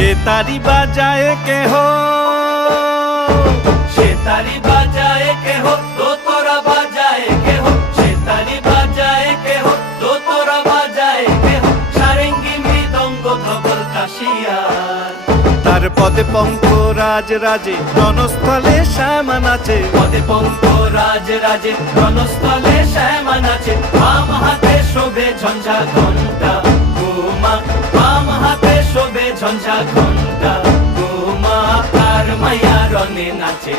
সে তারি বাজায় কেহ, সে তারি বাজায় কেহ, দোতরা বাজায় কেহ, সে তারি বাজায় কেহ, দোতরা বাজায় কেহ, সারেঙ্গি মৃদঙ্গ ধবল কাশিয়ার। তার পদে পঙ্ক রাজ রাজে, রণস্থলে শ্যামা নাচে। পদে পঙ্ক রাজ রাজে, রণস্থলে শ্যামা নাচে। বাম হাতে শোভে ঝঞ্ঝা ঘণ্টা ঘুমা, বাম হাতে শোভে ঝঞ্ঝা ঘণ্টা ঘুমা। আর মায়া রনে নাচে